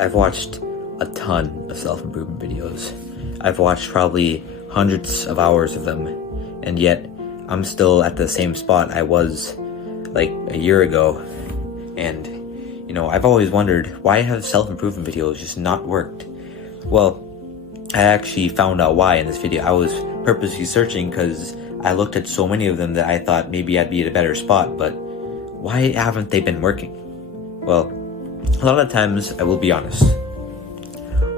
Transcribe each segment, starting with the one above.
I've watched a ton of self-improvement videos. I've watched probably hundreds of hours of them, and yet I'm still at the same spot I was like a year ago. And I've always wondered, why have self-improvement videos just not worked? Well, I actually found out why in this video. I was purposely searching because I looked at so many of them that I thought maybe I'd be at a better spot, but why haven't they been working? Well, a lot of times, I will be honest,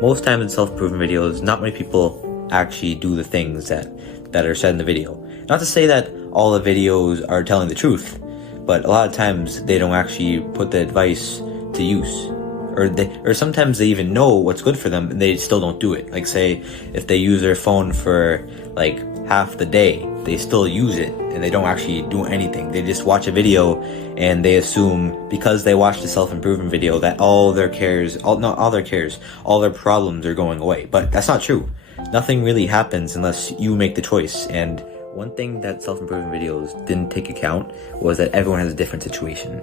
most times in self-improvement videos, not many people actually do the things that are said in the video. Not to say that all the videos are telling the truth, but a lot of times they don't actually put the advice to use. Or sometimes they even know what's good for them and they still don't do it. Like, say, if they use their phone for like half the day, they still use it and they don't actually do anything. They just watch a video and they assume because they watched the self-improvement video that all their problems are going away. But that's not true. Nothing really happens unless you make the choice. And one thing that self-improvement videos didn't take account was that everyone has a different situation.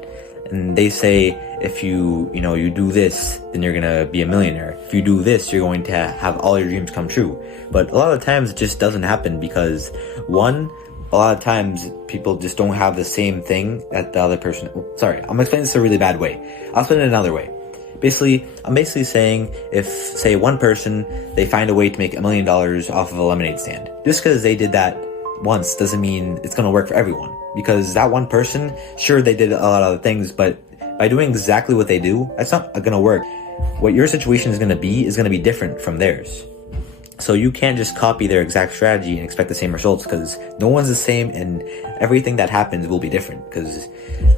And they say, if you do this, then you're gonna be a millionaire. If you do this, you're going to have all your dreams come true. But a lot of times it just doesn't happen because, one, a lot of times people just don't have the same thing that the other person. Sorry, I'm explaining this a really bad way. I'll explain it another way. I'm basically saying, if, say, one person, they find a way to make $1 million off of a lemonade stand. Just because they did that once doesn't mean it's gonna work for everyone. Because that one person, sure, they did a lot of other things, but by doing exactly what they do, that's not gonna work. What your situation is gonna be different from theirs. So you can't just copy their exact strategy and expect the same results, because no one's the same and everything that happens will be different. Because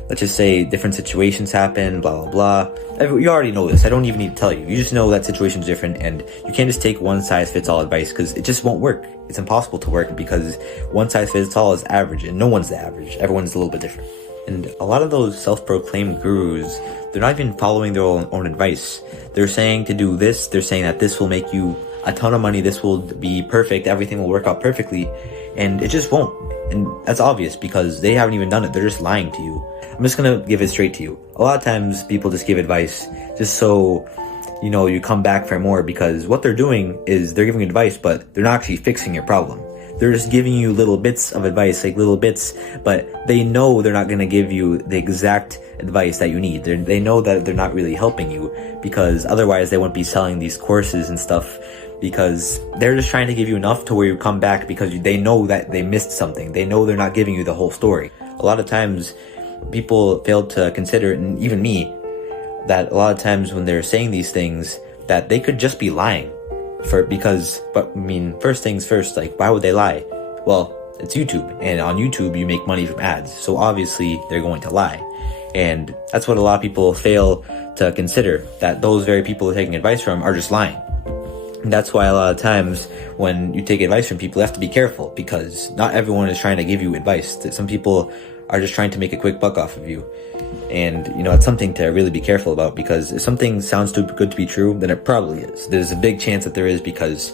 let's just say different situations happen, blah, blah, blah. You already know this. I don't even need to tell you. You just know that situation's different and you can't just take one size fits all advice because it just won't work. It's impossible to work because one size fits all is average and no one's the average. Everyone's a little bit different. And a lot of those self-proclaimed gurus, they're not even following their own advice. They're saying to do this. They're saying that this will make you a ton of money, this will be perfect, everything will work out perfectly, and it just won't. And that's obvious because they haven't even done it. They're just lying to you. I'm just gonna give it straight to you. A lot of times people just give advice just so you come back for more, because what they're doing is they're giving advice, but they're not actually fixing your problem. They're just giving you little bits of advice, like little bits, but they know they're not going to give you the exact advice that you need. They know that they're not really helping you, because otherwise they wouldn't be selling these courses and stuff, because they're just trying to give you enough to where you come back because they know that they missed something. They know they're not giving you the whole story. A lot of times people fail to consider, and even me, that a lot of times when they're saying these things, that they could just be lying. First things first, like, why would they lie? Well, it's YouTube, and on YouTube you make money from ads, so obviously they're going to lie. And that's what a lot of people fail to consider, that those very people they're taking advice from are just lying. And that's why a lot of times when you take advice from people, you have to be careful, because not everyone is trying to give you advice. Some people are just trying to make a quick buck off of you. And, it's something to really be careful about, because if something sounds too good to be true, then it probably is. There's a big chance that there is, because,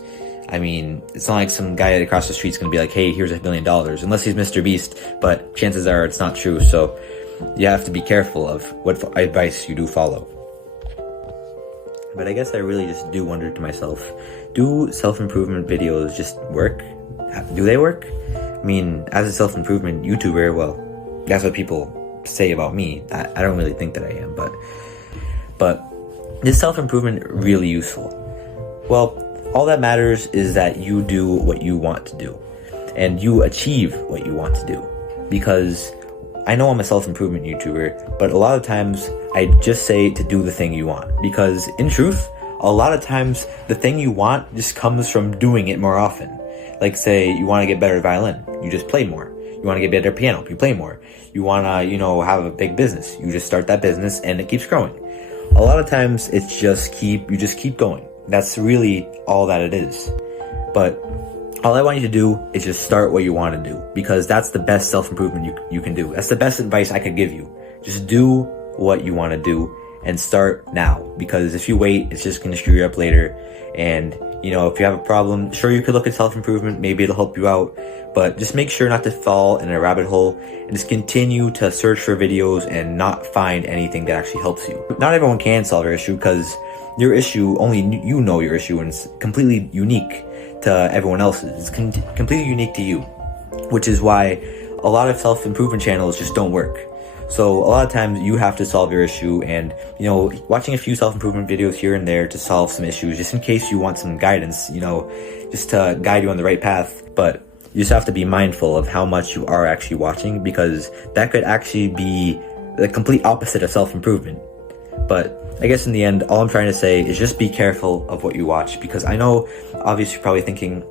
it's not like some guy across the street's going to be like, hey, here's $1 million, unless he's Mr. Beast, but chances are it's not true. So you have to be careful of what advice you do follow. But I guess I really just do wonder to myself, do self-improvement videos just work? Do they work? As a self-improvement YouTuber, well, that's what people say about me. I don't really think that I am, but is self-improvement really useful? Well, all that matters is that you do what you want to do and you achieve what you want to do. Because I know I'm a self-improvement YouTuber, but a lot of times I just say to do the thing you want, because in truth, a lot of times the thing you want just comes from doing it more often. Like, say you want to get better at violin, you just play more. You want to get better at piano, you play more. You want to, have a big business, you just start that business and it keeps growing. A lot of times you just keep going. That's really all that it is. But all I want you to do is just start what you want to do, because that's the best self-improvement you can do. That's the best advice I could give you. Just do what you want to do, and start now, because if you wait, it's just going to screw you up later. And you know, if you have a problem, sure, you could look at self-improvement, maybe it'll help you out, but just make sure not to fall in a rabbit hole and just continue to search for videos and not find anything that actually helps you. Not everyone can solve your issue, because your issue, only you know your issue, and it's completely unique to everyone else's. It's completely unique to you, which is why a lot of self-improvement channels just don't work. So a lot of times you have to solve your issue, and you know, watching a few self-improvement videos here and there to solve some issues, just in case you want some guidance, you know, just to guide you on the right path. But you just have to be mindful of how much you are actually watching, because that could actually be the complete opposite of self-improvement. But I guess in the end, all I'm trying to say is just be careful of what you watch, because I know obviously you're probably thinking,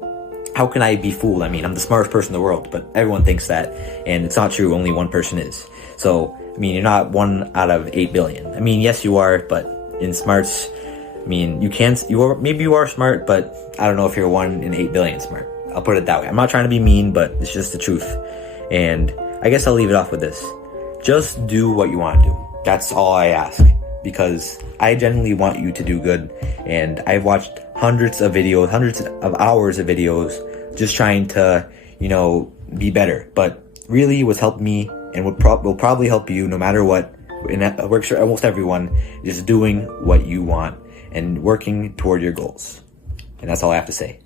how can I be fooled? I mean, I'm the smartest person in the world, but everyone thinks that, and it's not true. Only one person is. So, I mean, you're not 1 out of 8 billion. I mean, yes, you are, but in smarts, I mean, maybe you are smart, but I don't know if you're 1 in 8 billion smart. I'll put it that way. I'm not trying to be mean, but it's just the truth. And I guess I'll leave it off with this. Just do what you want to do. That's all I ask, because I genuinely want you to do good. And I've watched hundreds of videos, hundreds of hours of videos, just trying to, you know, be better. But really what's helped me, and will probably help you no matter what, and that works for almost everyone, is doing what you want and working toward your goals. And that's all I have to say.